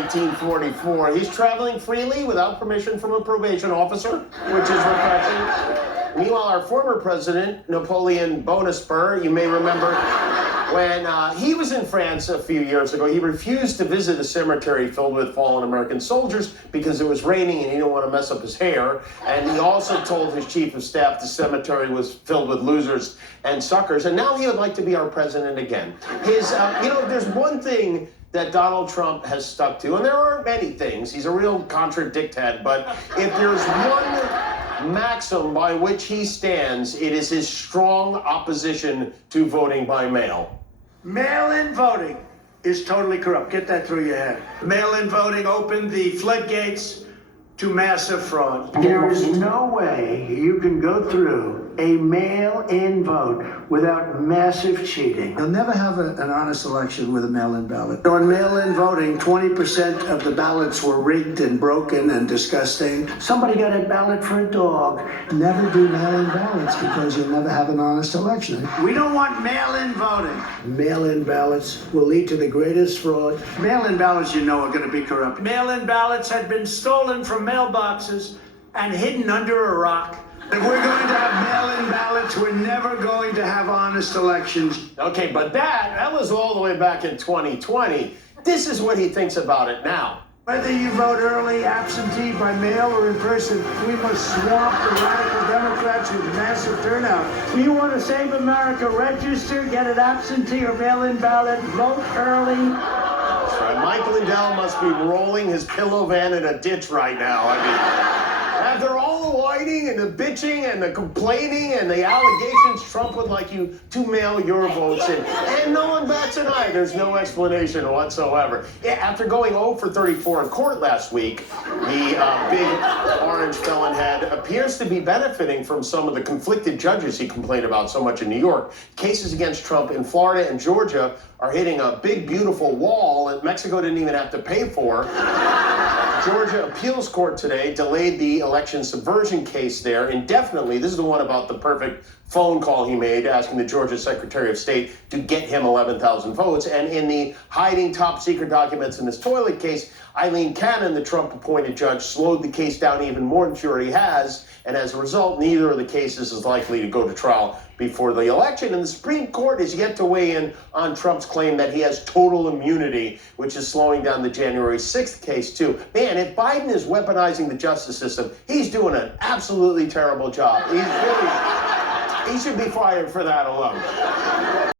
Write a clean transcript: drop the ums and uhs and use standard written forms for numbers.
1944. He's traveling freely without permission from a probation officer, which is refreshing. Meanwhile, our former president, Napoleon Bonaparte, you may remember when he was in France a few years ago, he refused to visit a cemetery filled with fallen American soldiers because it was raining and he didn't want to mess up his hair. And he also told his chief of staff the cemetery was filled with losers and suckers. And now he would like to be our president again. There's one thing that Donald Trump has stuck to, and there aren't many things. He's a real contradickhead, but if there's one maxim by which he stands, it is his strong opposition to voting by mail. Mail-in voting is totally corrupt. Get that through your head. Mail-in voting opened the floodgates to massive fraud. There is no way you can go through a mail-in vote without massive cheating. You'll never have an honest election with a mail-in ballot. On mail-in voting, 20% of the ballots were rigged and broken and disgusting. Somebody got a ballot for a dog. Never do mail-in ballots because you'll never have an honest election. We don't want mail-in voting. Mail-in ballots will lead to the greatest fraud. Mail-in ballots, you know, are going to be corrupt. Mail-in ballots had been stolen from mailboxes and hidden under a rock. If we're going to have mail-in ballots, we're never going to have honest elections. Okay, but that was all the way back in 2020. This is what he thinks about it now. Whether you vote early, absentee, by mail, or in person, we must swamp the radical Democrats with massive turnout. If you want to save America, register, get an absentee or mail-in ballot, vote early. That's right. Mike Lindell must be rolling his pillow van in a ditch right now. After all the whining and the bitching and the complaining and the allegations, Trump would like you to mail your votes in. And no one bats an eye. There's no explanation whatsoever. Yeah, after going 0 for 34 in court last week, the big orange felon head appears to be benefiting from some of the conflicted judges he complained about so much in New York. Cases against Trump in Florida and Georgia are hitting a big, beautiful wall that Mexico didn't even have to pay for. Georgia appeals court today delayed the election subversion case there indefinitely. This is the one about the perfect phone call he made asking the Georgia Secretary of State to get him 11,000 votes. And in the hiding top secret documents in this toilet case, Eileen Cannon, the Trump-appointed judge, slowed the case down even more than she already has. And as a result, neither of the cases is likely to go to trial before the election. And the Supreme Court is yet to weigh in on Trump's claim that he has total immunity, which is slowing down the January 6th case, too. Man, if Biden is weaponizing the justice system, he's doing an absolutely terrible job. He should be fired for that alone.